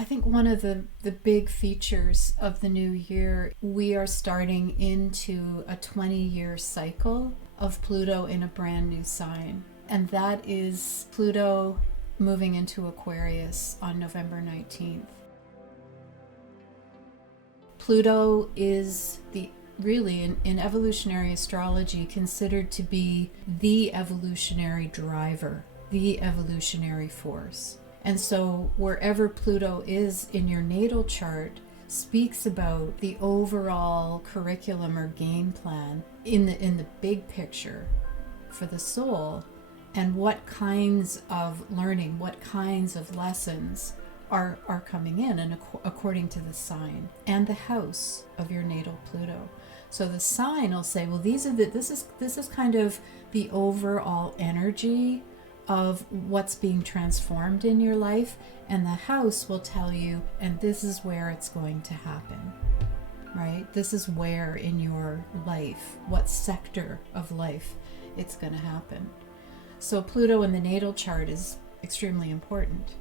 I think one of the big features of the new year, we are starting into a 20-year cycle of Pluto in a brand new sign. And that is Pluto moving into Aquarius on November 19th. Pluto is in evolutionary astrology, considered to be the evolutionary driver, the evolutionary force. And so wherever Pluto is in your natal chart speaks about the overall curriculum or game plan in the big picture for the soul, and what kinds of learning, what kinds of lessons are coming in, and according to the sign and the house of your natal Pluto. So the sign will say, well, this is kind of the overall energy of what's being transformed in your life, and the house will tell you, and this is where it's going to happen, right? This is where in your life, what sector of life it's going to happen. So Pluto in the natal chart is extremely important.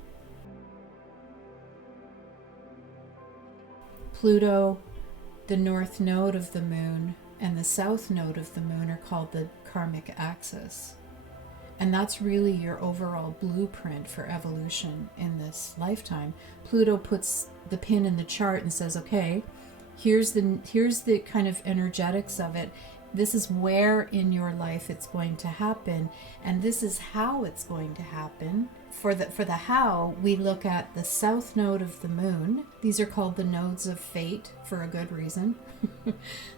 Pluto, the north node of the moon, and the south node of the moon are called the karmic axis. And that's really your overall blueprint for evolution in this lifetime. Pluto puts the pin in the chart and says, okay, here's the kind of energetics of it. This is where in your life it's going to happen, and this is how it's going to happen. For the how, we look at the south node of the moon. These are called the nodes of fate for a good reason.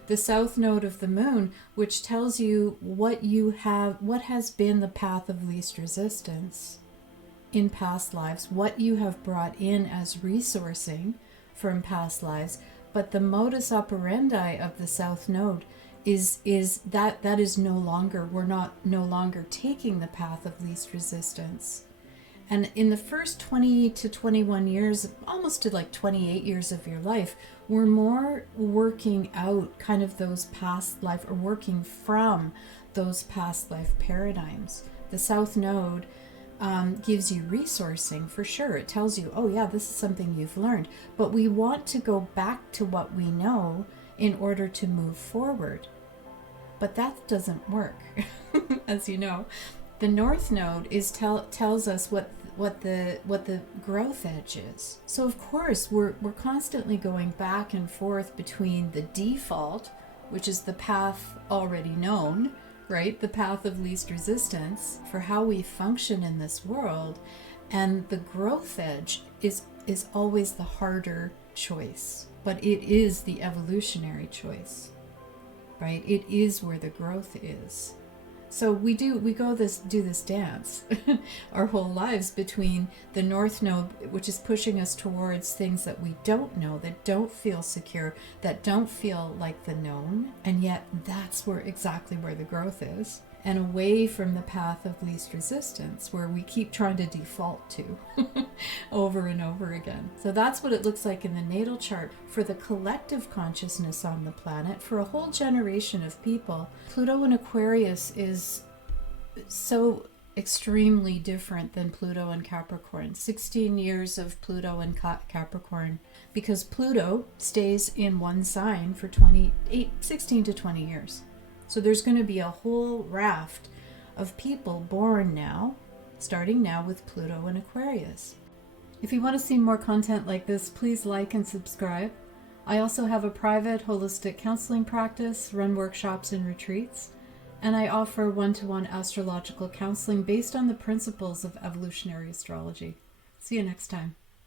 The south node of the moon, which tells you what has been the path of least resistance in past lives, what you have brought in as resourcing from past lives. But the modus operandi of the south node is that is no longer, we're no longer taking the path of least resistance. And in the first 20 to 21 years, almost to like 28 years of your life, we're more working out kind of those past life, or working from those past life paradigms. The South Node gives you resourcing for sure. It tells you, oh yeah, this is something you've learned. But we want to go back to what we know in order to move forward. But that doesn't work, as you know. The North Node tells us what the growth edge is. So of course we're constantly going back and forth between the default, which is the path already known, right? The path of least resistance for how we function in this world, and the growth edge is always the harder choice, but it is the evolutionary choice, right? It is where the growth is. So we do this dance our whole lives between the North Node, which is pushing us towards things that we don't know, that don't feel secure, that don't feel like the known, and yet that's exactly where the growth is, and away from the path of least resistance, where we keep trying to default to over and over again. So that's what it looks like in the natal chart for the collective consciousness on the planet, for a whole generation of people. Pluto in Aquarius is so extremely different than Pluto in Capricorn. 16 years of Pluto in Capricorn, because Pluto stays in one sign for 16 to 20 years. So there's going to be a whole raft of people born now, starting now, with Pluto in Aquarius. If you want to see more content like this, please like and subscribe. I also have a private holistic counseling practice, run workshops and retreats, and I offer one-to-one astrological counseling based on the principles of evolutionary astrology. See you next time.